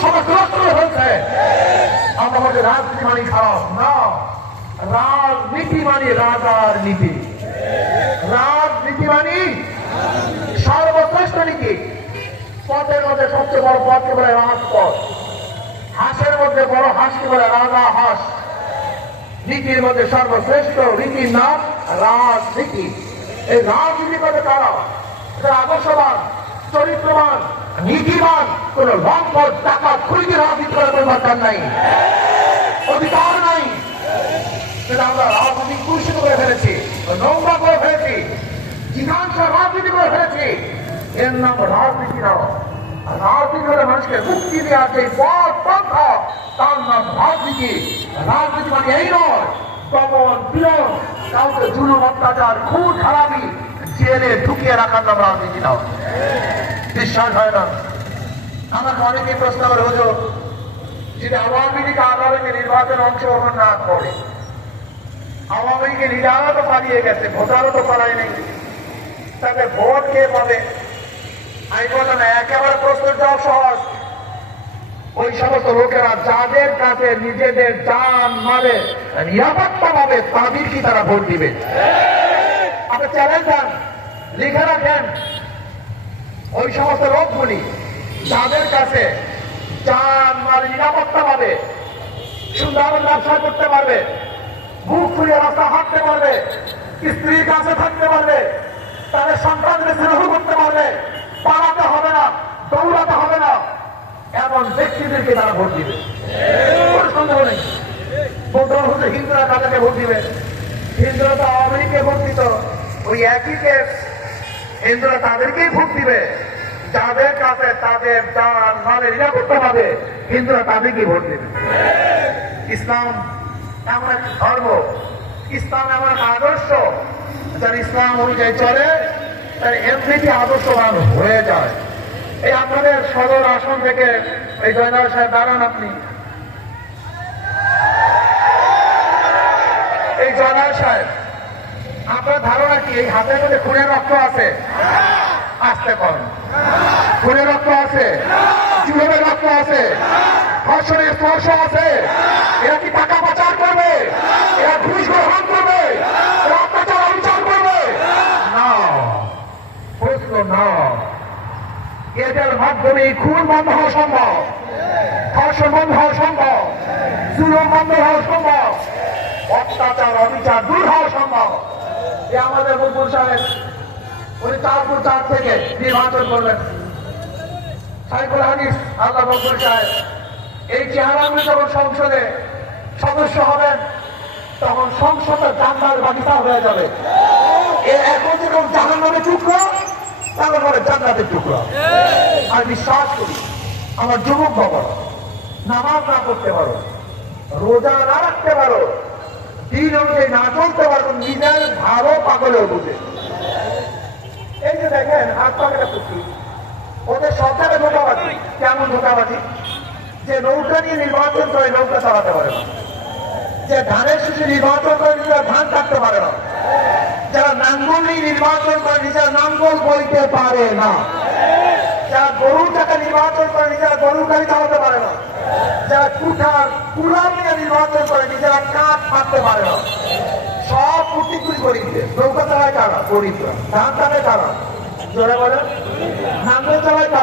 সমাজ নষ্ট আমরা বলি রাজনীতি মানে খারাপ, না। রাজনীতি মানে রাজার নীতি। রাজনীতি মানে সর্বশ্রেষ্ঠ নীতি। পথের মধ্যে সবচেয়ে বড় পথকে বলে? রাজপথ। হাঁসের মধ্যে বড় হাঁসকে বলে? রাজা হাঁস। নীতির মধ্যে সর্বশ্রেষ্ঠ রীতির নাম রাজনীতি। এই রাজনীতি করে তারা আদর্শবান, চরিত্রবান। নীতিবান কোন লম্পট টাকা খুঁজে রাজনীতি করে কোনো দরকার নাই। অধিকার নাই। সেটা আমরা রাজনীতি কুষিত করে ফেলেছি নোংরা করে ফেলেছি জিঘাংসা রাজনীতি করে ফেলেছি। এর নাম রাজনীতি না। রাজনীতি হলে মানুষকে মুক্তি দেওয়ার যে পথ পন্থা, তার নাম রাজনীতি। রাজনীতি মানে এই নয় দমন পীড়ন কাউকে জুলুম, অত্যাচার, খুন খারাপি জেলে ঢুকিয়ে রাখার নাম রাজনীতি না বিশ্বাস হয় না। আমাকে অনেকেই প্রশ্ন করে, হুজুর, যদি আওয়ামী লীগ আগামীতে নির্বাচন অংশগ্রহণ না করে আওয়ামী লীগের লিডারও তো পালিয়ে গেছে, ভোটারও তো পালায় নেই, তাহলে ভোট কে পাবে? আমি বললাম, একেবারে প্রশ্ন যাওয়া সহজ। ওই সমস্ত লোকেরা যাদের কাছে নিজেদের জান মারে নিরাপত্তা পাবে তাদের কি তারা ভোট দিবে। আপনি চ্যালেঞ্জ দেন লিখে রাখেন। ওই সমস্ত লোকগুলি তাদের কাছে জান মারে নিরাপত্তা পাবে সুন্দর ব্যবসা করতে পারবে বুক খুলে রাস্তা হাঁটতে পারবে, স্ত্রীর কাছে থাকতে পারবে, তাদের সন্তানদের স্নেহ করতে পারবে, পালাতে হবে না, দৌড়াতে হবে না, এমন ব্যক্তিদেরকে তারা ভোট দিবে। সন্দেহ নেই। হচ্ছে হিন্দুরা তাদেরকে ভোট দিবে। হিন্দুরা তো আওয়ামী লীগকে ভোট দিত। ওই একই কেস হিন্দুরা তাদেরকেই ভোট দিবে। যাদের কাছে তাদের যান মালে নিরাপত্তা পাবে হিন্দুরা তাদেরকেই ভোট দিবে। ইসলাম এমন এক ধর্ম। ইসলাম এমন এক আদর্শ। যার ইসলাম অনুযায়ী চলে, তার এমনিতে আদর্শবান হয়ে যায়। এই আপনাদের সদর আসন থেকে এই জয়নাল সাহেব দাঁড়ান আপনি। এই জয়নাল সাহেব, আপনার ধারণা কি? এই হাতের মধ্যে খুনের রক্ত আছে? আসতে করেন খুনের রক্ত আছে? চুলের রক্ত আছে? ধর্ষণের স্পর্শ আছে? এরা কি টাকা পাচার করবে? এরা ঘুষ গ্রহণ করবে? এরা অত্যাচার অবিচার করবে? না, প্রশ্ন না। এদের মাধ্যমে খুন বন্ধ হওয়া সম্ভব। ধর্ষণ বন্ধ হওয়া সম্ভব। জুলুম বন্ধ হওয়া সম্ভব। অত্যাচার, অবিচার দূর হওয়া সম্ভব। যে আমাদের মুকুল সাহেব, উনি চারপুর চার থেকে নির্বাচন করলেন সাইকুল হানিস আল্লাহ বকুল সাহেব, এই চেহারা আপনি যখন সংসদে সদস্য হবেন, তখন সংসদের জান্নার বাগিচা হয়ে যাবে। এখন যেরকম জাহান নামে টুকরো, তাহলে পরে জান্নাতের টুকরো। আর বিশ্বাস করি, আমার যুবক বাবা নামাজ না করতে পারো, রোজা না রাখতে পারো দিন অনুযায়ী না চলতে পারো নিজের ভালো পাগলেও বুঝে এই যে দেখেন, হাত পাখাটা পুষ্টি ওদের সব জায়গায় কেমন ধোকাবাজি? যে নৌকা নিয়ে নির্বাচন করে নৌকা চালাতে পারে না। যে ধানের শিশু নির্বাচন করে নিজেরা ধান কাটতে পারে না। যারা নাঙ্গল নিয়ে নির্বাচন করে নিজেরা নাঙ্গল বইতে পারে না। যারা গরু টাকা নির্বাচন করে নিজেরা গরু গাড়ি চালাতে পারে না। যারা কুঠার, কুড়াল নিয়ে নির্বাচন করে নিজেরা কাঠ মারতে পারে না। সব প্রতিকূল গরিবদের নৌকা চালায় কারা গরিবরা। ধান চালায় কারা জোরে বলে নাঙ্গল চালায় কারা